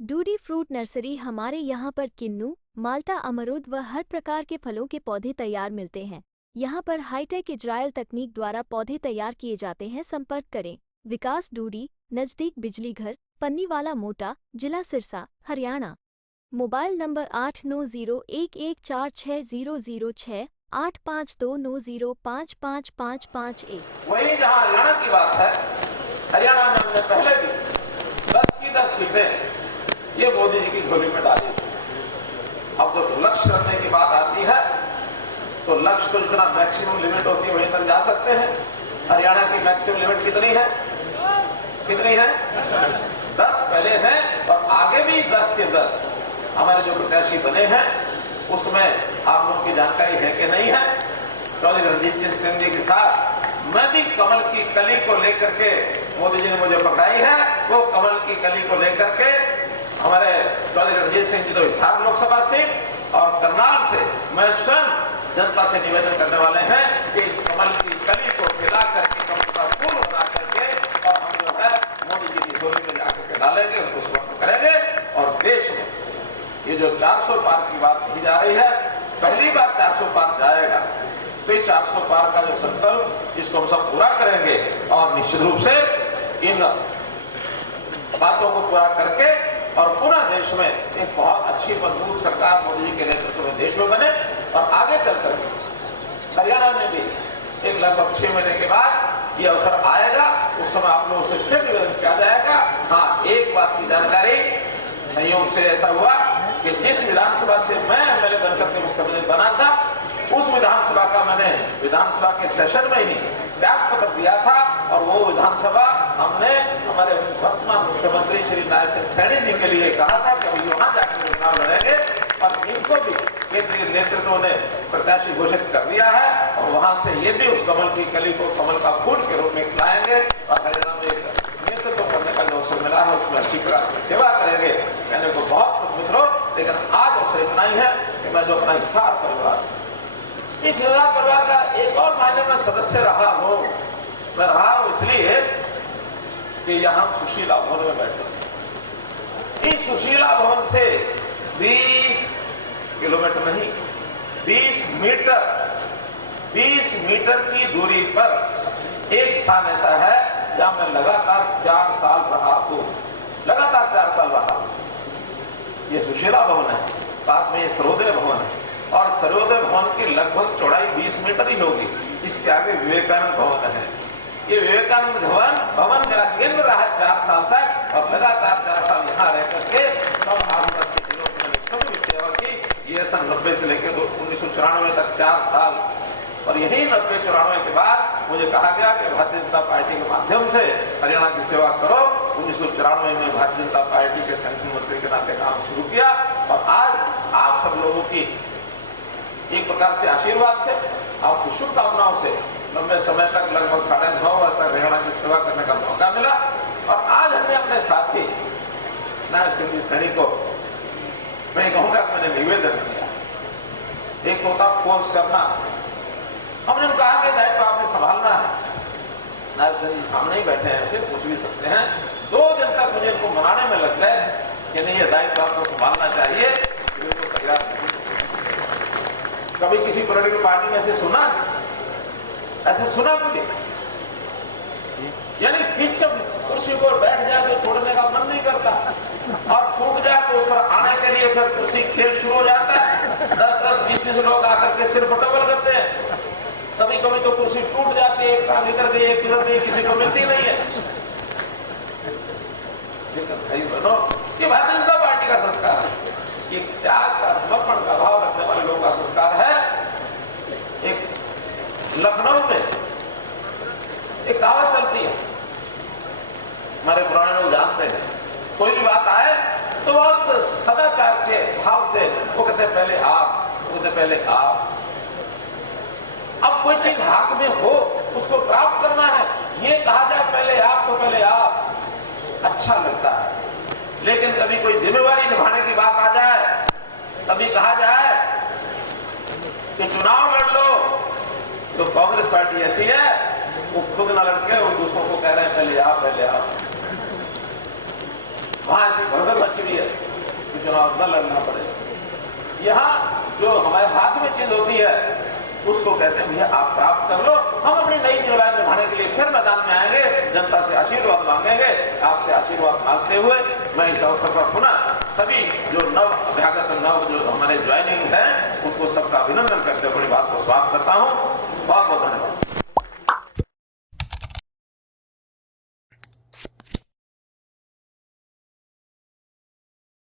Dudi fruit nursery हमारे यहाँ पर किन्नू, माल्टा, अमरूद व हर प्रकार के फलों के पौधे तैयार मिलते हैं। यहाँ पर हाईटेक इजराइल तकनीक द्वारा पौधे तैयार किए जाते हैं। संपर्क करें विकास डूडी, नजदीक बिजली घर, पन्नीवाला मोटा, जिला सिरसा, हरियाणा। Mobile number 8901146006 8529055551। वही जहाँ हरियाणा की बात है, हरियाणा में हमने पहले भी 10 की 10 सीटें ये मोदी जी की झोली में डाली थी। अब जब लक्ष्य रखने की बात आती है तो लक्ष्य तो जितना मैक्सिमम लिमिट होती है वहीं तक जा सकते हैं। हरियाणा की मैक्सिमम लिमिट कितनी है? 10 पहले हैं और आगे भी 10 के 10 हमारे जो प्रत्याशी बने हैं उसमें आप लोगों की जानकारी है कि नहीं है। चौधरी रणजीत सिंह जी के साथ मैं भी कमल की कली को लेकर के मोदी जी ने मुझे पकड़ाई है। वो कमल की कली को लेकर के हमारे चौधरी रणजीत सिंह जी तो हिसार लोकसभा सीट और करनाल से मैं स्वयं जनता से निवेदन करने वाले हैं कि इस कमल की कली को खिला करके कमल का फूल बना करके और हम जो है मोदी जी की झोली में जाकर के डालेंगे, उनको स्पष्ट करेंगे। और देश में ये जो 400 पार की बात की जा रही है, पहली बार 400 पार जाएगा तो इस 400 पार का जो संकल्प इसको हम सब पूरा करेंगे और निश्चित रूप से इन बातों को पूरा करके और पूरा देश में एक बहुत अच्छी मजबूत सरकार मोदी जी के नेतृत्व में देश में बने। और आगे चलकर हरियाणा में भी एक लगभग 6 महीने के बाद ये अवसर आएगा, उस समय आप लोगों से फिर निवेदन किया जाएगा। हाँ, एक बात की जानकारी संयोग से ऐसा हुआ कि जिस विधानसभा से मैं एमएलए बनकर के मुख्यमंत्री बना था उस विधानसभा का मैंने विधानसभा के सेशन में ही त्याग पत्र दिया था और वो विधानसभा हमने हमारे वर्तमान मुख्यमंत्री श्री नारायण सिंह सैनी जी के लिए कहा था कि अभी वहां जाकर चुनाव लड़ेंगे और इनको भी केंद्रीय नेतृत्व ने प्रत्याशी घोषित कर दिया है और वहां से ये भी उस कमल की कली को कमल का फूल के रूप में खिलाएंगे और हरियाणा में एक नेतृत्व करने का जो अवसर मिला है उसमें अच्छी प्रकार की सेवा करेंगे। कहने को बहुत कुछ मित्रों, लेकिन आज अवसर इतना ही है कि मैं जो अपना हिसार परिवार इस परिवार का एक और मायने में सदस्य रहा हूं। मैं रहा हूं इसलिए कि यहां सुशीला भवन में बैठे, इस सुशीला भवन से 20 किलोमीटर नहीं 20 मीटर की दूरी पर एक स्थान ऐसा है जहां मैं लगातार 4 साल रहा हूं। लगातार 4 साल रहा हूं। ये सुशीला भवन है, पास में ये सर्वोदय भवन है और सर्वोदय भवन की लगभग चौड़ाई 20 मीटर ही होगी। इसके आगे विवेकानंद भवन है। ये विवेकानंद भवन मेरा केंद्र रहा 4 साल तक और लगातार 4 साल यहाँ रह करके सब आसपास के जिलों में सभी सेवा की। ये सन 90 से लेकर 1994 तक 4 साल और यही 90-94 के बाद मुझे कहा गया कि भारतीय जनता पार्टी के माध्यम से हरियाणा की सेवा करो। 1994 में भारतीय जनता पार्टी के संगठन मंत्री के नाते काम शुरू किया और आज आप सब लोगों की एक प्रकार से आशीर्वाद से, आपकी शुभकामनाओं से लंबे समय तक लगभग 9.5 वर्ष तक हरियाणा की सेवा करने का मौका मिला। और आज हमने अपने साथी नारायण सिंह जी सैनी को मैं कहूँगा मैंने निवेदन किया। एक होता फोर्स करना, हमने कहा कि दायित्व आपने संभालना है। नारायण सिंह जी सामने ही बैठे हैं, ऐसे पूछ भी सकते हैं। 2 दिन तक मुझे इनको मनाने में लग गए कि नहीं ये दायित्व आपको संभालना चाहिए, तो तैयार नहीं। कभी किसी पॉलिटिकल पार्टी में ऐसे सुना कोई? यानी जब कुर्सी पर बैठ जाए तो छोड़ने का मन नहीं करता और छूट जाए तो उस पर आने के लिए फिर कुर्सी खेल शुरू हो जाता है। 10-10, 20-20 लोग आकर के सिर्फ डबल करते हैं। कभी कभी तो कुर्सी टूट जाती है, एक टांग इधर गई, एक इधर गई, किसी को मिलती नहीं है। भाई बहनों, ये भारतीय जनता पार्टी का संस्कार है। ये त्याग का, समर्पण का भाव रखने वाले लोगों का संस्कार है। एक लखनऊ में एक कहावत चलती है, हमारे पुराने लोग जानते हैं, कोई भी बात आए तो बहुत सदाचार के भाव से वो कहते पहले आप, वो कहते पहले आप। अब कोई चीज हाथ में हो उसको प्राप्त करना है, ये कहा जाए पहले आप तो पहले आप, अच्छा लगता है। लेकिन कभी कोई जिम्मेवारी निभाने की बात आ जाए, कभी कहा जाए कि चुनाव लड़ लो, तो कांग्रेस पार्टी ऐसी है वो खुद न लड़के और दूसरों को कह रहे हैं पहले आप। वहां ऐसी भगदड़ मची हुई है। और न लड़ना पड़े। यहाँ जो हमारे हाथ में चीज होती है उसको कहते हैं भैया आप प्राप्त कर लो, हम अपनी नई जिम्मेदारी निभाने के लिए फिर मैदान में आएंगे, जनता से आशीर्वाद मांगेंगे। आपसे आशीर्वाद मांगते हुए मैं इस अवसर पर पुनः सभी जो नव अभ्यागत जो हमारे ज्वाइनिंग हैं उनको सबका अभिनंदन करते हुए बड़ी बात को स्वागत करता हूँ। बहुत बहुत धन्यवाद।